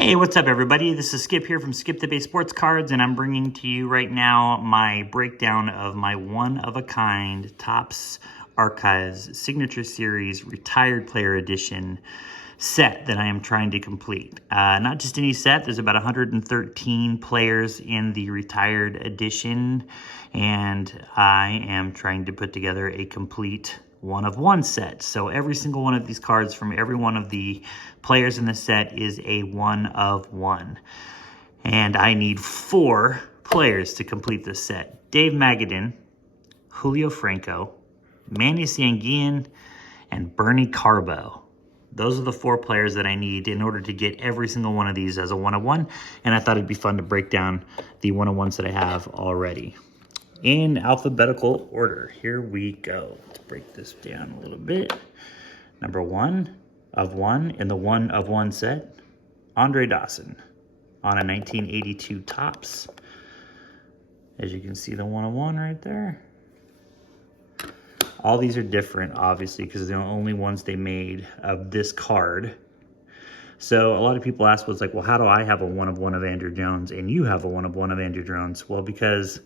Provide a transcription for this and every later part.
Hey, what's up everybody? This is Skip here from Skip the Base Sports Cards, and I'm bringing to you right now my breakdown of my one-of-a-kind Topps Archives Signature Series Retired Player Edition set that I am trying to complete. Not just any set, there's about 113 players in the Retired Edition, and I am trying to put together a complete one-of-one set. So every single one of these cards from every one of the players in the set is a one-of-one. And I need 4 players to complete this set. Dave Magadan, Julio Franco, Manny Sanguillen, and Bernie Carbo. Those are the 4 players that I need in order to get every single one of these as a one-of-one. And I thought it'd be fun to break down the one-of-ones that I have already in alphabetical order. Here we go. Let's break this down a little bit. Number 1 of 1 in the one-of-one set, Andre Dawson on a 1982 Topps. As you can see, the one-of-one right there. All these are different, obviously, because they're the only ones they made of this card. So a lot of people ask, was like, well, how do I have a one-of-one of Andrew Jones and you have a one-of-one of Andrew Jones? Well, because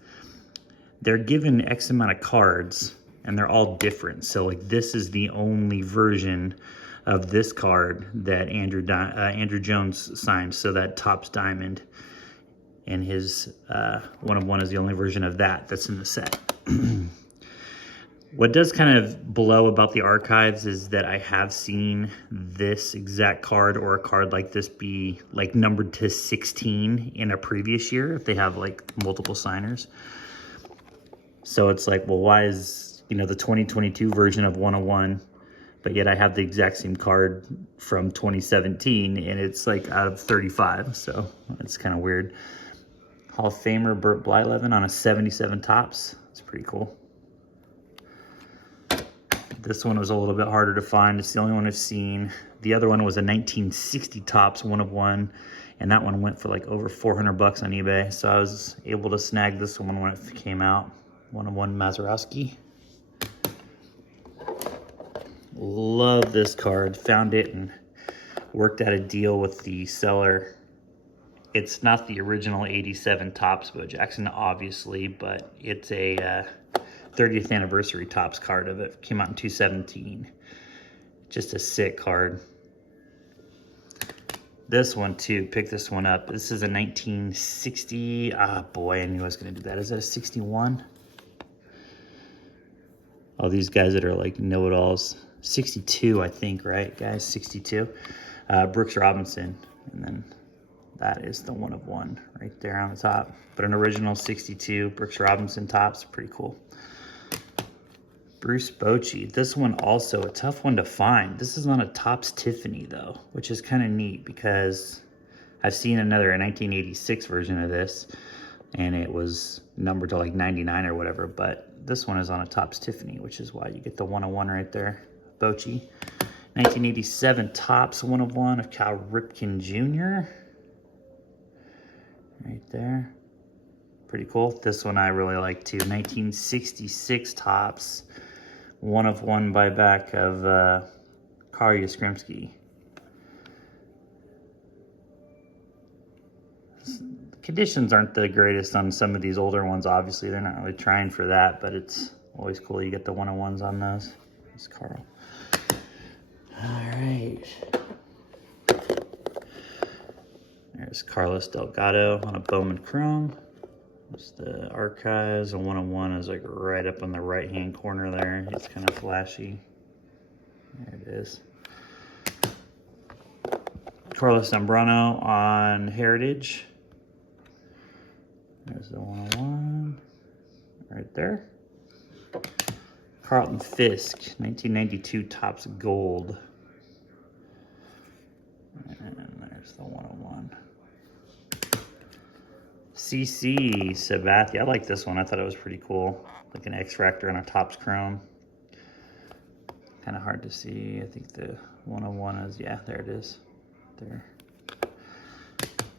they're given X amount of cards and they're all different. So like this is the only version of this card that Andrew Jones signed. So that Topps Diamond, and his one-of-one is the only version of that that's in the set. What does kind of blow about the archives is that I have seen this exact card or a card like this be like numbered to 16 in a previous year if they have like multiple signers. So it's like, well, why is, the 2022 version of 101, but yet I have the exact same card from 2017 and it's like out of 35. So it's kind of weird. Hall of Famer Bert Blyleven on a 77 Topps. It's pretty cool. This one was a little bit harder to find. It's the only one I've seen. The other one was a 1960 Topps one-of-one, and that one went for like over 400 bucks on eBay. So I was able to snag this one when it came out. One-of-one Mazeroski. Love this card. Found it and worked out a deal with the seller. It's not the original 87 Topps Bo Jackson, obviously, but it's a 30th anniversary Topps card of it. Came out in 2017. Just a sick card. This one too, pick this one up. This is a 1960, boy, I knew I was gonna do that. Is that a 61? All these guys that are like know-it-alls. 62, I think, right, guys? 62. Brooks Robinson, and then that is the one-of-one right there on the top. But an original 62 Brooks Robinson Topps, pretty cool. Bruce Bochy. This one also a tough one to find. This is on a Topps Tiffany though, which is kind of neat because I've seen a 1986 version of this and it was numbered to like 99 or whatever, but this one is on a Topps Tiffany, which is why you get the one-of-one right there. Bochy. 1987 Topps one-of-one of Cal Ripken Jr. Right there. Pretty cool. This one I really like too. 1966 Topps one-of-one buyback of Carl Yastrzemski. Conditions aren't the greatest on some of these older ones. Obviously, they're not really trying for that, but it's always cool you get the one-of-ones on those. It's Carl. All right. There's Carlos Delgado on a Bowman Chrome. There's the archives. A one-of-one is like right up on the right-hand corner there. It's kind of flashy. There it is. Carlos Zambrano on Heritage. There's the one-of-one right there. Carlton Fisk, 1992 Topps Gold. And there's the one-of-one. CC Sabathia. I like this one. I thought it was pretty cool. Like an X-Fractor on a Topps Chrome. Kind of hard to see. I think the one-of-one is, yeah, there it is. There.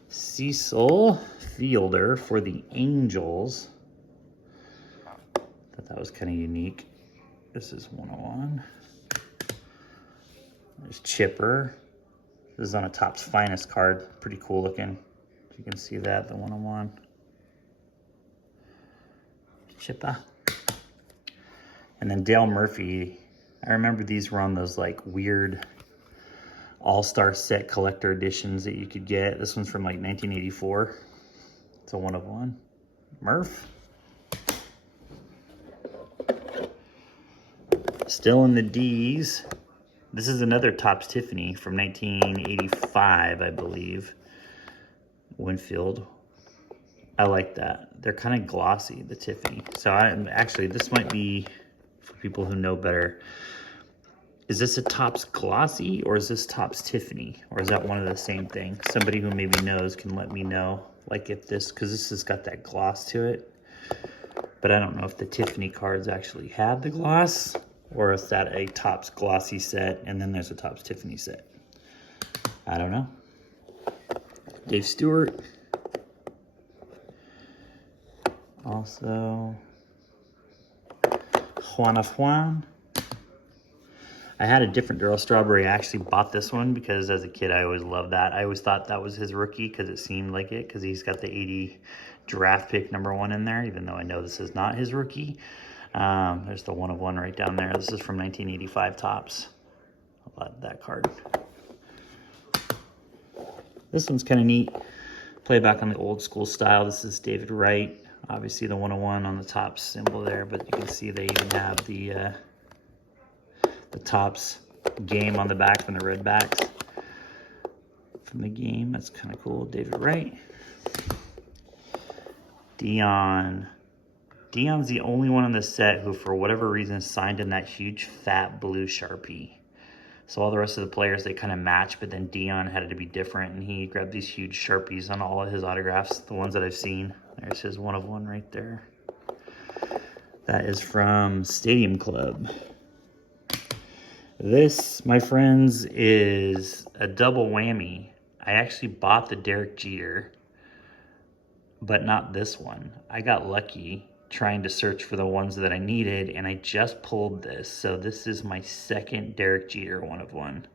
Cecil Fielder for the Angels. Thought that was kind of unique. This is one-of-one. There's Chipper. This is on a Topps Finest card. Pretty cool looking. You can see that, the one-on-one. Chippa. And then Dale Murphy. I remember these were on those like weird all-star set collector editions that you could get. This one's from like 1984. It's a one-of-one. Murph. Still in the D's. This is another Topps Tiffany from 1985, I believe. Winfield. I like that. They're kind of glossy, the Tiffany. So actually, this might be for people who know better. Is this a Topps glossy or is this Topps Tiffany? Or is that one of the same thing? Somebody who maybe knows can let me know. Like if this, because this has got that gloss to it. But I don't know if the Tiffany cards actually have the gloss or is that a Topps glossy set and then there's a Topps Tiffany set. I don't know. Dave Stewart. Also, Juan. I had a different Darryl Strawberry. I actually bought this one because as a kid, I always loved that. I always thought that was his rookie because it seemed like it, because he's got the 80 draft pick #1 in there, even though I know this is not his rookie. There's the one-of-one right down there. This is from 1985 Topps. I love that card. This one's kind of neat. Play back on the old school style. This is David Wright. Obviously the one-of-one on the Topps symbol there, but you can see they even have the Topps game on the back from the red backs from the game. That's kind of cool. David Wright. Dion. Dion's the only one on the set who, for whatever reason, signed in that huge fat blue Sharpie. So all the rest of the players, they kind of match, but then Dion had it to be different, and he grabbed these huge Sharpies on all of his autographs, the ones that I've seen. There's his one-of-one right there. That is from Stadium Club. This, my friends, is a double whammy. I actually bought the Derek Jeter, but not this one. I got lucky trying to search for the ones that I needed, and I just pulled this. So this is my second Derek Jeter one-of-one.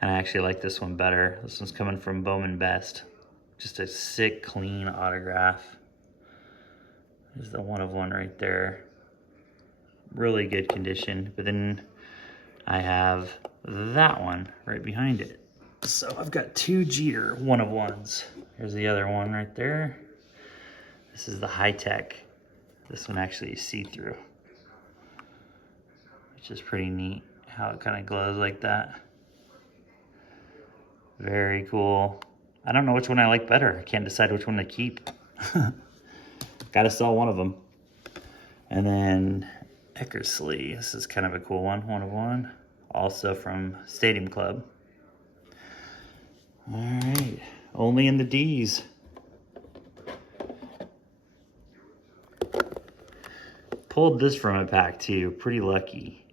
And I actually like this one better. This one's coming from Bowman Best. Just a sick, clean autograph. There's the one-of-one right there. Really good condition. But then I have that one right behind it. So I've got two Jeter one-of-ones. Here's the other one right there. This is the high-tech. This one actually is see-through, which is pretty neat how it kind of glows like that. Very cool. I don't know which one I like better. I can't decide which one to keep. Gotta sell one of them. And then Eckersley. This is kind of a cool one, one-of-one. Also from Stadium Club. All right, only in the D's. Pulled this from a pack too, pretty lucky.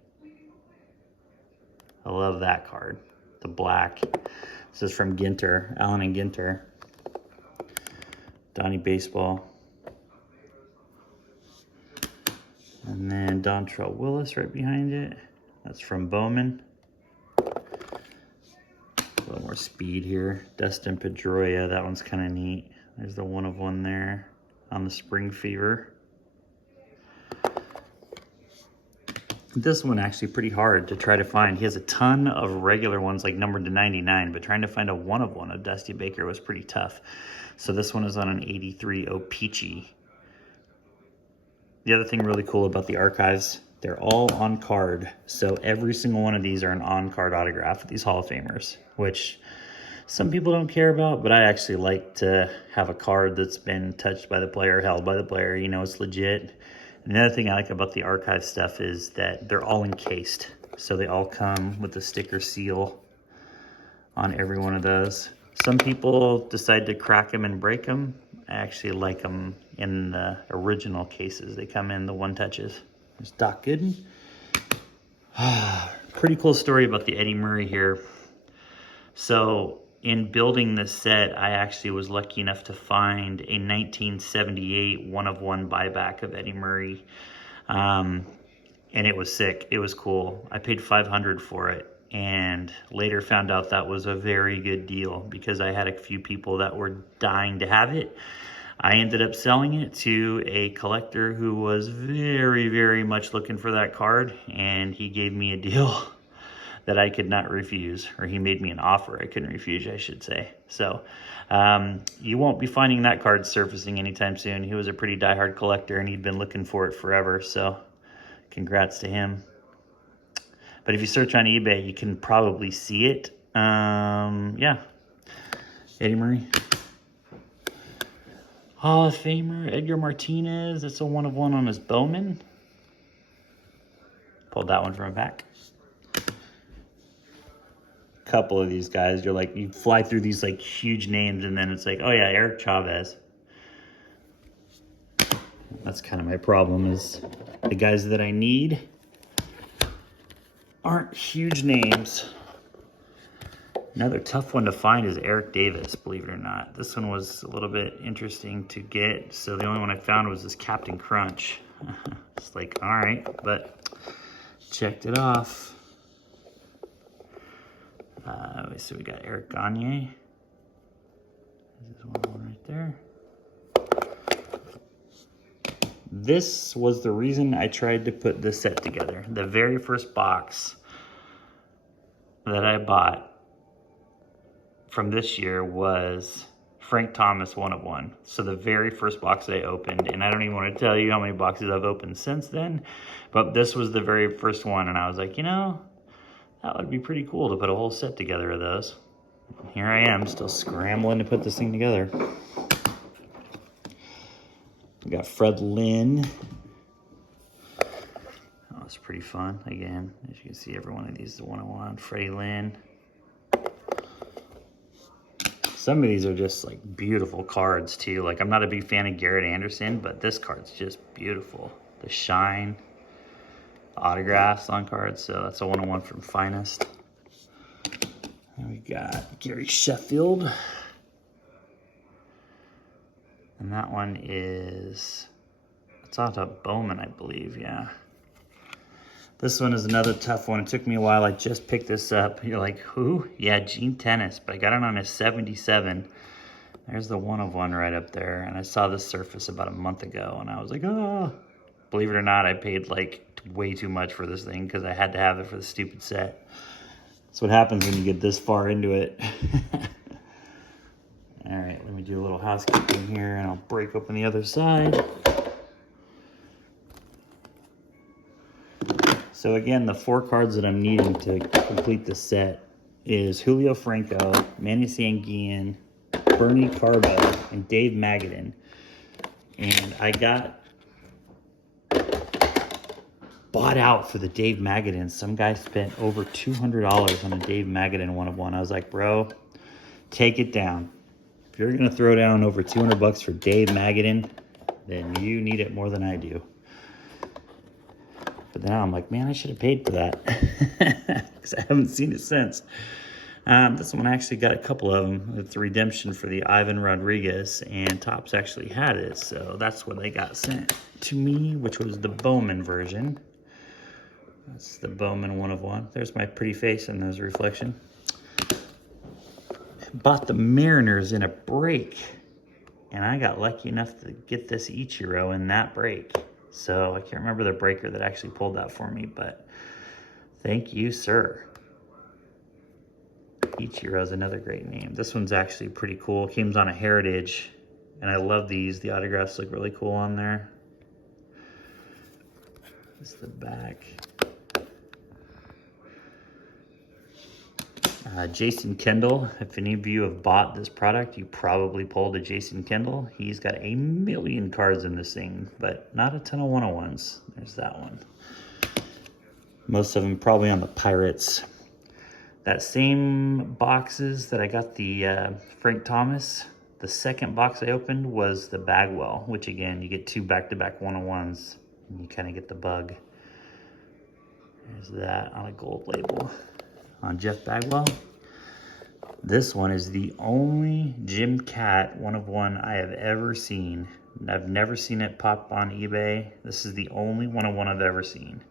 I love that card, the black. This is from Ginter, Allen and Ginter. Donnie Baseball. And then Dontrell Willis right behind it. That's from Bowman. A little more speed here. Dustin Pedroia, that one's kind of neat. There's the one-of-one there on the Spring Fever. This one actually pretty hard to try to find. He has a ton of regular ones like numbered to 99, but trying to find a one-of-one of Dusty Baker was pretty tough. So this one is on an 83 O-Peachy. The other thing really cool about the archives, they're all on card. So every single one of these are an on-card autograph of these Hall of Famers, which some people don't care about, but I actually like to have a card that's been touched by the player, held by the player, you know, it's legit. And the other thing I like about the archive stuff is that they're all encased. So they all come with a sticker seal on every one of those. Some people decide to crack them and break them. I actually like them in the original cases. They come in the one-touches. There's Doc Gooden. Pretty cool story about the Eddie Murray here. So in building this set, I actually was lucky enough to find a 1978 one-of-one buyback of Eddie Murray. And it was sick. It was cool. I paid $500 for it. and later found out that was a very good deal because I had a few people that were dying to have it. I ended up selling it to a collector who was very, very much looking for that card, and he gave me a deal that I could not refuse, or he made me an offer I couldn't refuse, I should say. So you won't be finding that card surfacing anytime soon. He was a pretty diehard collector, and he'd been looking for it forever, so congrats to him. But if you search on eBay, you can probably see it. Yeah, Eddie Murray. Hall of Famer Edgar Martinez. It's a 1/1 on his Bowman. Pulled that one from a pack. Couple of these guys, you're like, you fly through these like huge names, and then it's like, oh yeah, Eric Chavez. That's kind of my problem, is the guys that I need aren't huge names. Another tough one to find is Eric Davis, believe it or not. This one was a little bit interesting to get. So the only one I found was this Captain Crunch. It's like, all right, but checked it off. So we got Eric Gagne. There's one right there. This was the reason I tried to put this set together. The very first box that I bought from this year was Frank Thomas 1/1. So the very first box that I opened, and I don't even want to tell you how many boxes I've opened since then, but this was the very first one, and I was like, you know, that would be pretty cool to put a whole set together of those. Here I am, still scrambling to put this thing together. We got Fred Lynn. Oh, it's pretty fun. Again, as you can see, every one of these is a 1/1. Freddie Lynn. Some of these are just like beautiful cards too. Like, I'm not a big fan of Garrett Anderson, but this card's just beautiful. The shine, autographs on cards. So that's a 1/1 from Finest. And we got Gary Sheffield. And that one is, it's on top Bowman, I believe, yeah. This one is another tough one. It took me a while. I just picked this up. You're like, who? Yeah, Gene Tennis, but I got it on a 77. There's the 1/1 right up there. And I saw this surface about a month ago, and I was like, oh. Believe it or not, I paid like way too much for this thing because I had to have it for the stupid set. That's what happens when you get this far into it. All right, let me do a little housekeeping here, and I'll break open the other side. So again, the 4 cards that I'm needing to complete the set is Julio Franco, Manny Sanguillen, Bernie Carbo, and Dave Magadan. And I got bought out for the Dave Magadan. Some guy spent over $200 on a Dave Magadan 1/1. I was like, bro, take it down. If you're gonna throw down over 200 bucks for Dave Magadan, then you need it more than I do. But now I'm like, man, I should have paid for that because I haven't seen it since. This one actually got a couple of them. It's a redemption for the Ivan Rodriguez, and Topps actually had it, so that's what they got sent to me, which was the Bowman version. That's the Bowman 1/1. There's my pretty face in those reflection. Bought the Mariners in a break, and I got lucky enough to get this Ichiro in that break. So I can't remember the breaker that actually pulled that for me, but thank you, sir. Ichiro is another great name. This one's actually pretty cool. It came on a Heritage, and I love these. The autographs look really cool on there. This is the back. Jason Kendall. If any of you have bought this product, you probably pulled a Jason Kendall. He's got 1,000,000 cards in this thing, but not a ton of 1/1s. There's that one. Most of them probably on the Pirates. That same boxes that I got the Frank Thomas, the second box I opened was the Bagwell, which again, you get 2 back-to-back 1/1s, and you kind of get the bug. There's that on a gold label on Jeff Bagwell. This one is the only Jim Cat 1/1 I have ever seen. I've never seen it pop on eBay. This is the only 1/1 I've ever seen.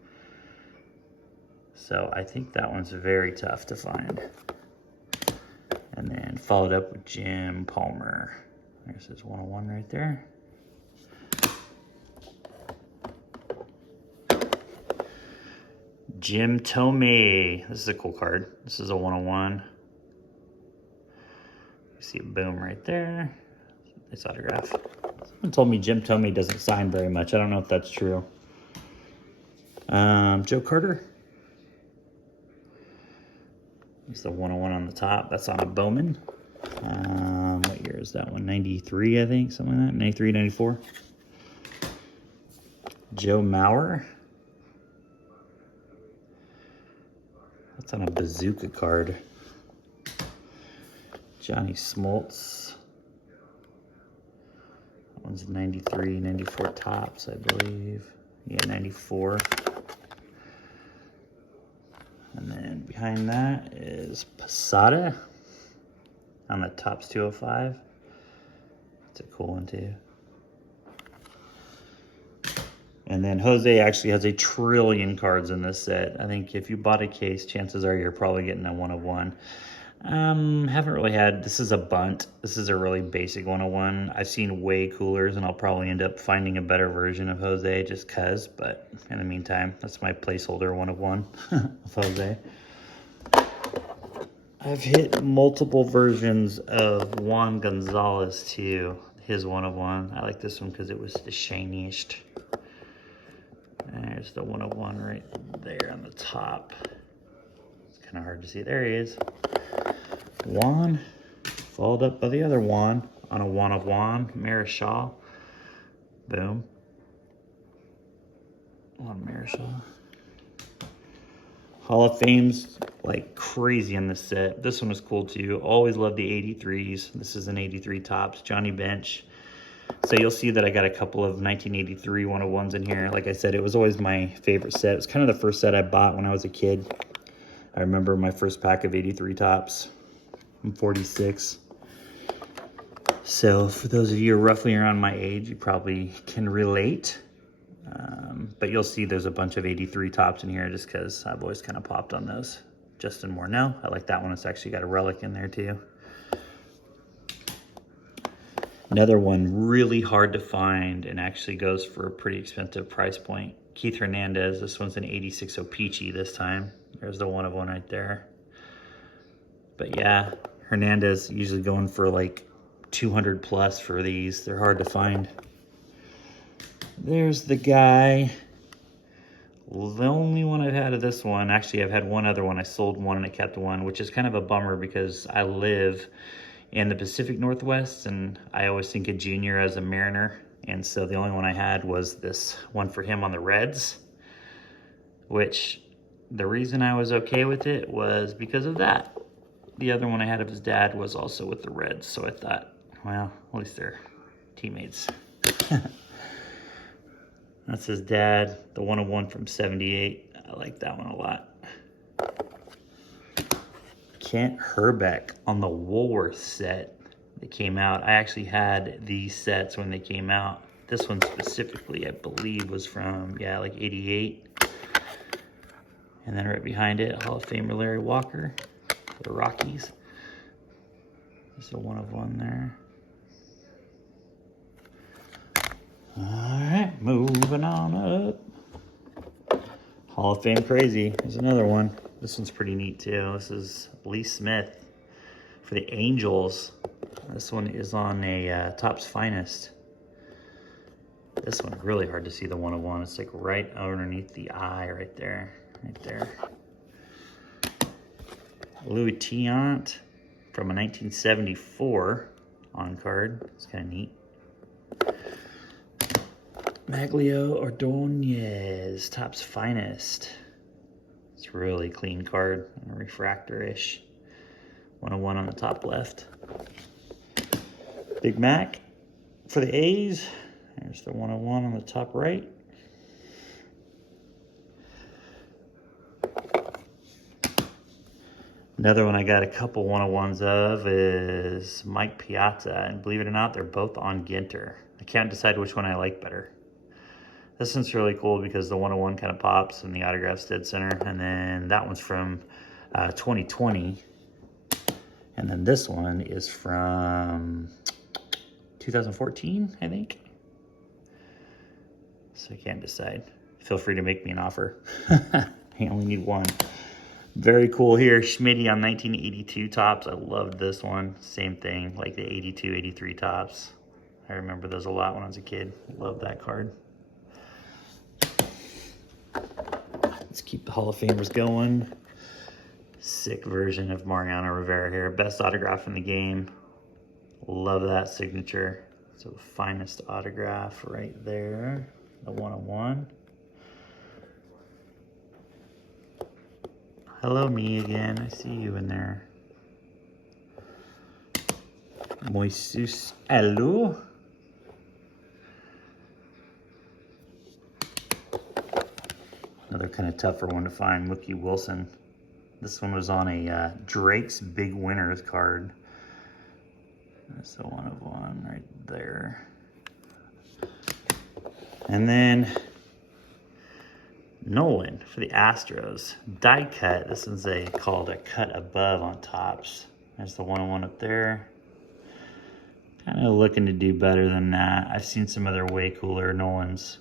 So I think that one's very tough to find. And then followed up with Jim Palmer. There's his 101 right there. Jim Tomey. This is a cool card. This is a 101. You see a boom right there. Nice autograph. Someone told me Jim Tomey doesn't sign very much. I don't know if that's true. Joe Carter. It's the 101 on the top. That's on a Bowman. What year is that one? 93, I think, something like that. 93, 94. Joe Mauer. That's on a Bazooka card. Johnny Smoltz. That one's 93, 94 tops, I believe. Yeah, 94. And then behind that is Posada on the Topps 205. That's a cool one too. And then Jose actually has 1 trillion cards in this set. I think if you bought a case, chances are you're probably getting a 101. Haven't really had, this is a bunt. This is a really basic 101. I've seen way coolers and I'll probably end up finding a better version of Jose just cause, but in the meantime, that's my placeholder 101 of Jose. I've hit multiple versions of Juan Gonzalez too, his 101. I like this one because it was the shiniest. There's the 101 right there on the top. It's kind of hard to see. There he is. Juan, followed up by the other Juan on a 1 of Juan, Marichal. Boom. Juan Marichal. Hall of Fame's like crazy in this set. This one was cool too. Always loved the 83s. This is an 83 tops, Johnny Bench. So you'll see that I got a couple of 1983 101s in here. Like I said, it was always my favorite set. It was kind of the first set I bought when I was a kid. I remember my first pack of 83 tops. I'm 46. So for those of you roughly around my age, you probably can relate. But you'll see there's a bunch of 83 tops in here just because I've always kind of popped on those. Justin Morneau, I like that one. It's actually got a relic in there too. Another one really hard to find and actually goes for a pretty expensive price point. Keith Hernandez, this one's an 86 O-Pee-Chee this time. There's the 1 of 1 right there. But yeah, Hernandez usually going for like 200 plus for these. They're hard to find. There's the guy. The only one I've had of this one, actually I've had one other one. I sold one and I kept one, which is kind of a bummer because I live in the Pacific Northwest and I always think of Junior as a Mariner. And so the only one I had was this one for him on the Reds, which the reason I was okay with it was because of that. The other one I had of his dad was also with the Reds. So I thought, well, at least they're teammates. That's his dad, the 101 from 78. I like that one a lot. Kent Herbeck on the Woolworth set that came out. I actually had these sets when they came out. This one specifically, I believe, was from, yeah, like 88. And then right behind it, Hall of Famer Larry Walker, the Rockies. There's a 1 of 1 there. All right, moving on up. Hall of Fame crazy. There's another one. This one's pretty neat too. This is Lee Smith for the Angels. This one is on a Topps Finest. This one really hard to see the 1 of 1. It's like right underneath the eye right there. Right there. Louis Tiant from a 1974 on card. It's kind of neat. Maglio Ordonez, Topps Finest. It's a really clean card, refractor-ish. 1 of 1 on the top left. Big Mac for the A's. There's the 1 of 1 on the top right. Another one I got a couple 1 of 1s of is Mike Piazza, and believe it or not, they're both on Ginter. I can't decide which one I like better. This one's really cool because the 101 kind of pops and the autograph's dead center. And then that one's from 2020. And then this one is from 2014, I think. So I can't decide. Feel free to make me an offer. I only need one. Very cool here. Schmitty on 1982 tops. I loved this one. Same thing, like the 82, 83 tops. I remember those a lot when I was a kid. Love that card. Let's keep the Hall of Famers going. Sick version of Mariano Rivera here. Best autograph in the game. Love that signature. So finest autograph right there. The 101. Hello, me again. I see you in there. Moises Alou. Another kind of tougher one to find. Mookie Wilson. This one was on a Drake's Big Winners card. That's the 101 right there. And then Nolan for the Astros. Die cut. This one's called a cut above on tops. There's the 101 up there. Kind of looking to do better than that. I've seen some other way cooler Nolans.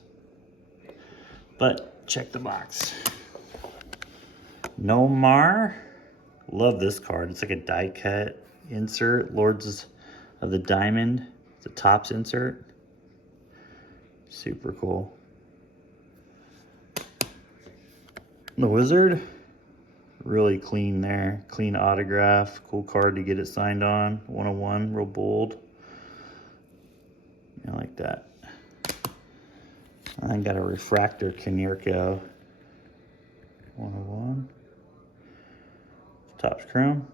But check the box. Nomar. Love this card. It's like a die cut insert. Lords of the Diamond. It's a tops insert. Super cool. The Wizard. Really clean there. Clean autograph. Cool card to get it signed on. 101. Real bold. I like that. I got a refractor Konerko. 101. Topps Chrome.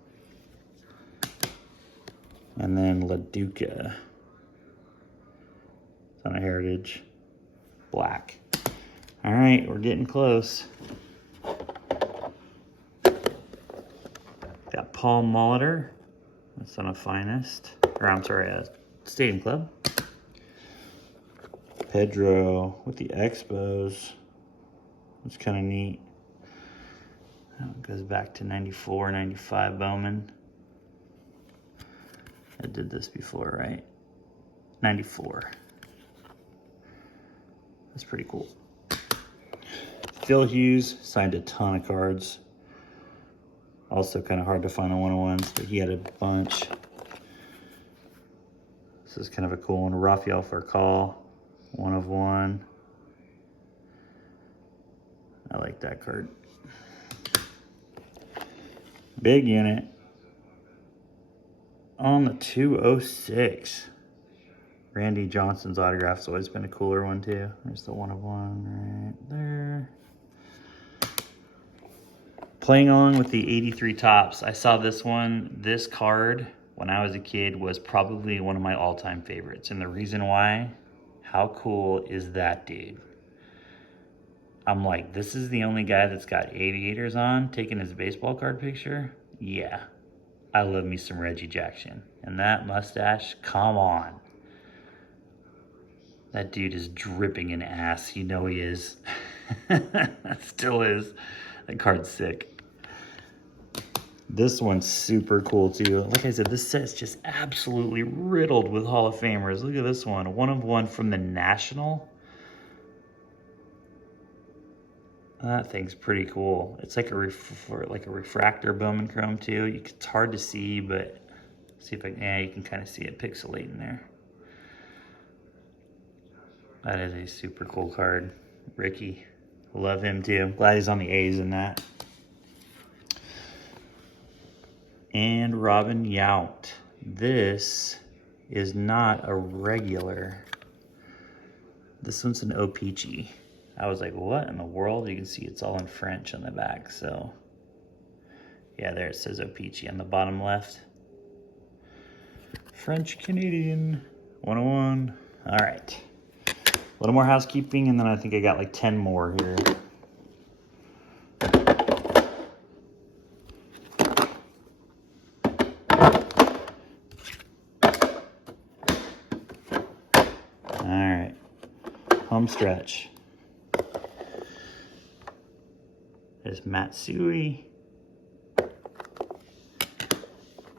And then La Duca. It's on a Heritage. Black. All right, we're getting close. Got Paul Molitor. That's on a Finest. Or I'm sorry, a Stadium Club. Pedro with the Expos. It's kind of neat. It goes back to 94, 95 Bowman. I did this before, right? 94. That's pretty cool. Phil Hughes signed a ton of cards. Also kind of hard to find the 101s, but he had a bunch. This is kind of a cool one. Rafael Furcal, 1/1. I like that card. Big unit. On the 206. Randy Johnson's autograph's always been a cooler one too. There's the 1/1 right there. Playing along with the 83 tops, I saw this one. This card, when I was a kid, was probably one of my all-time favorites. And the reason why, how cool is that dude? I'm like, this is the only guy that's got aviators on, taking his baseball card picture? Yeah, I love me some Reggie Jackson. And that mustache, come on. That dude is dripping in ass. You know he is. Still is. That card's sick. This one's super cool too. Like I said, this set's just absolutely riddled with Hall of Famers. Look at this one. 1/1 from the National. That thing's pretty cool. It's like a refractor Bowman Chrome too. It's hard to see, but see if you can kind of see it pixelating there. That is a super cool card. Ricky, love him too. Glad he's on the A's in that. And Robin Yount. This is not a regular. This one's an O-Peachy. I was like, what in the world? You can see it's all in French on the back, so. Yeah, there it says O-Peachy on the bottom left. French Canadian 101. All right. A little more housekeeping, and then I think I got like 10 more here. All right. Home stretch. There's Matsui.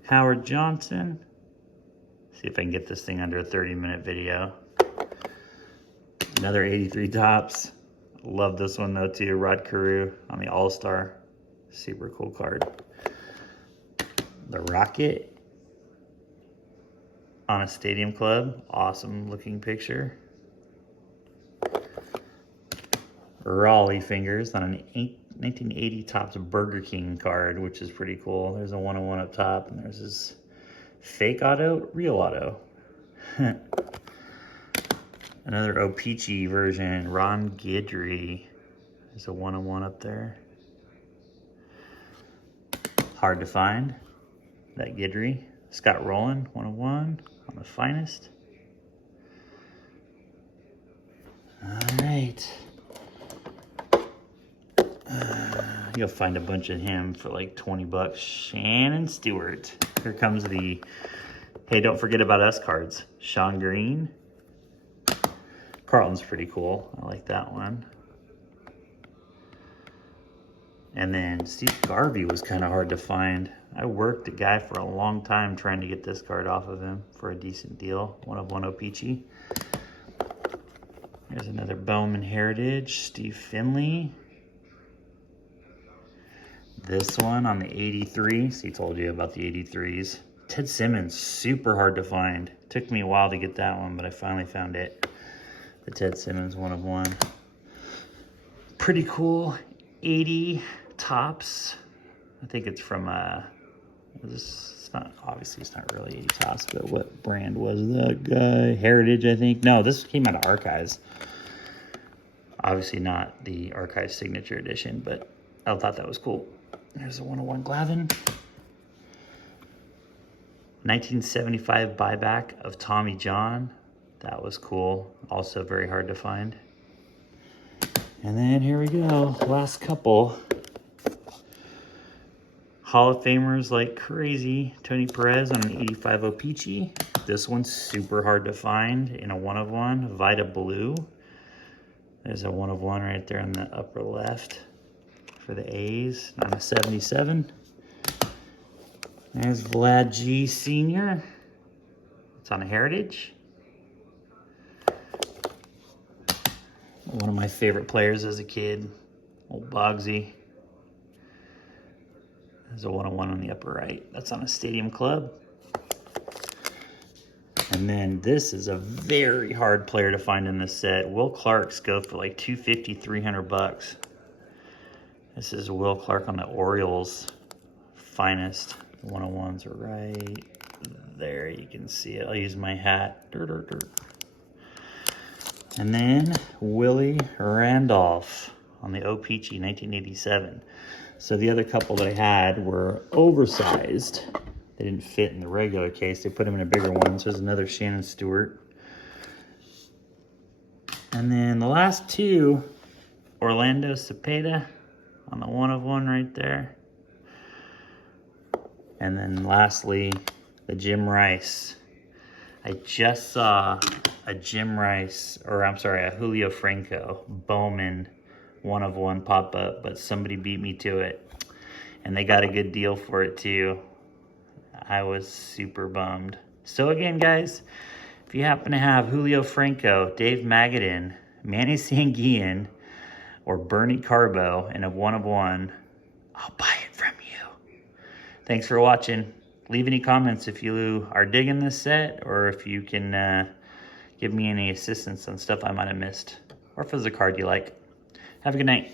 Howard Johnson. See if I can get this thing under a 30-minute video. Another 83 Topps. Love this one though too. Rod Carew on the All-Star. Super cool card. The Rocket on a Stadium Club. Awesome looking picture. Raleigh fingers on an 1980 Topps Burger King card, which is pretty cool. There's a 101 up top, and there's this fake auto, real auto. Another O-Pee-Chee version, Ron Guidry. There's a 101 up there. Hard to find, that Guidry. Scott Rowland, 101 on the finest. All right. You'll find a bunch of him for like 20 bucks. Shannon Stewart. Here comes the, hey, don't forget about us cards. Sean Green. Carlton's pretty cool. I like that one. And then Steve Garvey was kind of hard to find. I worked a guy for a long time trying to get this card off of him for a decent deal. 101 O-Pee-Chee. Here's another Bowman Heritage. Steve Finley. This one on the 83. See, told you about the 83s. Ted Simmons, super hard to find. Took me a while to get that one, but I finally found it. The Ted Simmons 101. Pretty cool. 80 Topps. I think it's from it's not, obviously it's not really 80 Topps, but what brand was that guy? Heritage, I think. No, this came out of Archives. Obviously not the Archives Signature Edition, but I thought that was cool. There's a 101 Glavin. 1975 buyback of Tommy John. That was cool. Also very hard to find. And then here we go. Last couple. Hall of Famers like crazy. Tony Perez on an 85 O-Pee-Chee. This one's super hard to find in a 1/1. Vita Blue. There's a 1/1 right there in the upper left for the A's on a 77. There's Vlad G. Sr. It's on a Heritage. One of my favorite players as a kid, old Bogsy. There's a 101 on the upper right. That's on a Stadium Club. And then this is a very hard player to find in this set. Will Clark's go for like $250, 300 bucks. This is Will Clark on the Orioles finest. 101s are right there. You can see it. I'll use my hat. And then Willie Randolph on the O-Pee-Chee 1987. So the other couple that I had were oversized. They didn't fit in the regular case. They put them in a bigger one. So there's another Shannon Stewart. And then the last two, Orlando Cepeda on the 1/1 right there. And then lastly, the Jim Rice. I just saw a Jim Rice, or I'm sorry, a Julio Franco Bowman 1/1 pop up, but somebody beat me to it. And they got a good deal for it too. I was super bummed. So again, guys, if you happen to have Julio Franco, Dave Magadan, Manny Sanguillen, or Bernie Carbo in a 1/1, I'll buy it from you. Thanks for watching. Leave any comments if you are digging this set, or if you can give me any assistance on stuff I might have missed, or if there's a card you like. Have a good night.